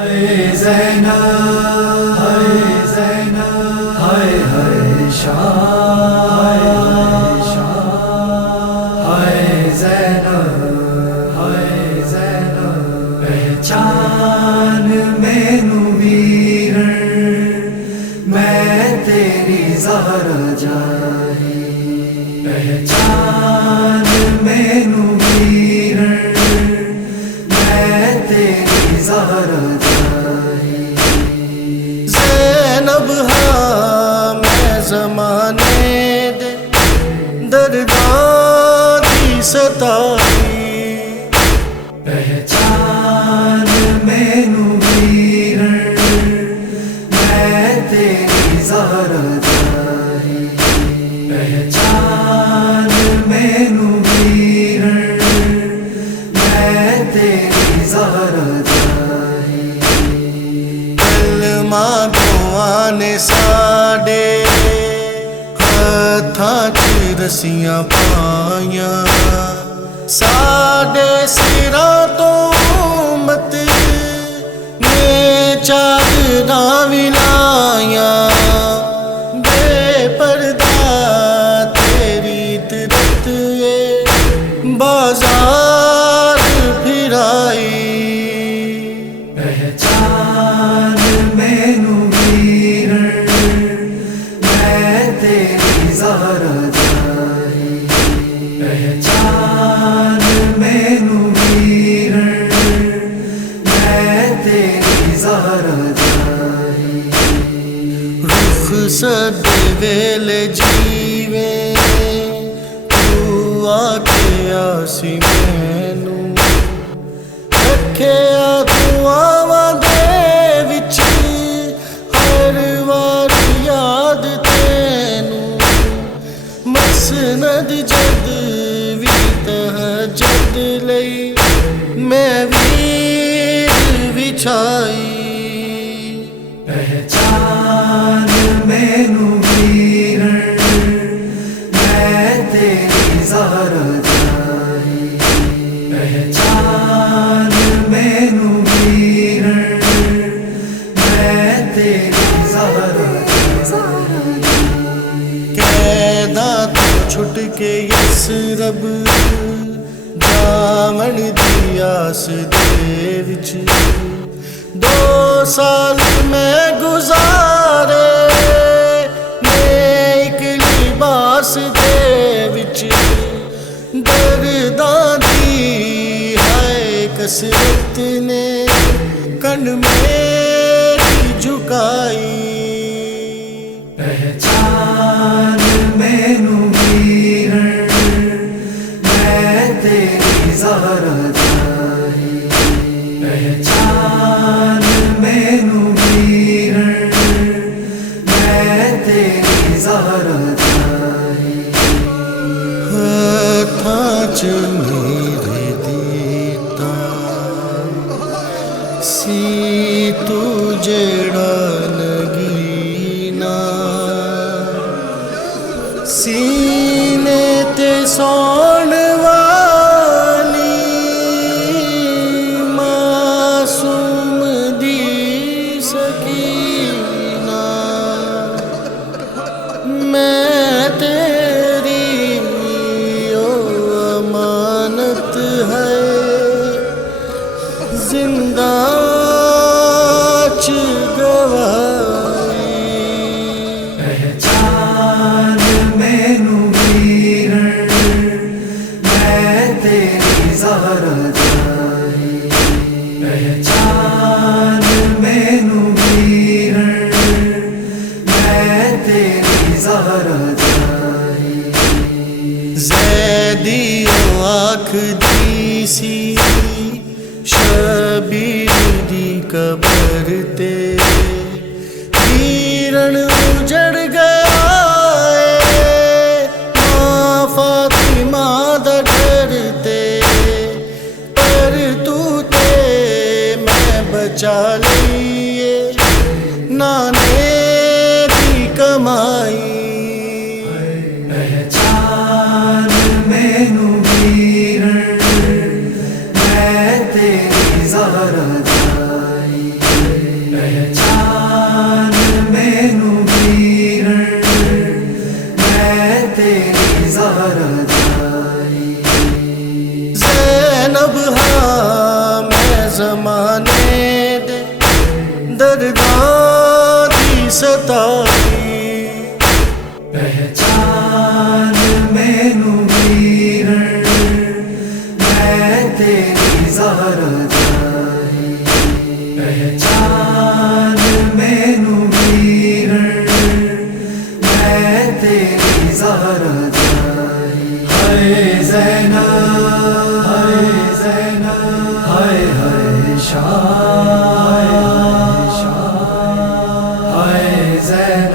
हाय ज़ैनब, हाय ज़ैनब, हाय हाय शाह, हाय ज़ैनब, हाय ज़ैनब। पहचान मैनू वीरण, मैं तेरी ज़हरा जाही। पहचान मैनू वीरण, मैं तेरी ज़हरा जाही। ज़ैनब हाँ मैं ज़माने दे दर्दां दी सताई। पहचान मैनू वीरण, मैं तेरी ज़हरा जाही। पहचान मैनू वीरण, मैं तेरी ज़हरा जाही। कलमा दुआ ने साडे हत्थां च रस्सियां पाइयां, साडे सिरां तो उम्मत ने चादरां भी लाइयां। बेपर्दा तेरी तिरत ए बाजार फिराई। पहचान मैनू वीरण, मैं तेरी ज़हरा जाही। पहचान मैनू वीरण, मैं तेरी ज़हरा जाही। रुख सदे वेले जीवे तू आके आसी मैनू, रखिया दुआवां दे विच हर वार याद तैनू। मसनद जद भी तहज्जुद लई मैं वीर विछाई। पहचान मैनू वीरण, मैं तेरी ज़हरा जाही। पहचान मैनू वीरण, मैं तेरी ज़हरा जाही। कैदा तो छुट के यसरब जामन दी आस दे विच 2 साल मैं गुजारे नेक लिबास दे विच। दर्दां दी है कसरत ने कंड मेरी झुकाई। पहचान मैनू वीरण, मैं तेरी ज़हरा जाही। पहचान मैनू वीरण, मैं तेरी ज़हरा जाही। हत्थां च मेरे दीता सी तू जेड़ा नगीना, सीने ते सौण वाली मासूम दी सकीना। मैं तेरी ओ अमानत है जिंदा च गवाई। पहचान मैनू वीरण, मैं तेरी ज़हरा जाही। पहचान मैनू वीरण, मैं तेरी ज़हरा जाही। ज़ैदियों आखदी सी शबीर दी कबर ते वीरण उजड़ गया है मां फातिमा दा घर ते। पर तू ते मैं बचा लईए नाने दी कमाई। पहचान मैनू वीरण, मैं तेरी ज़हरा जाही। जमाने दे दर्दां दी सताई पहचान मैनू वीरण मैं तेरी ज़हरा जाही पहचान मैनू वीरण मैं तेरी ज़हरा जाही हाय ज़ैनब हाय ज़ैनब हाय हाय शाह हाय ज़ैनब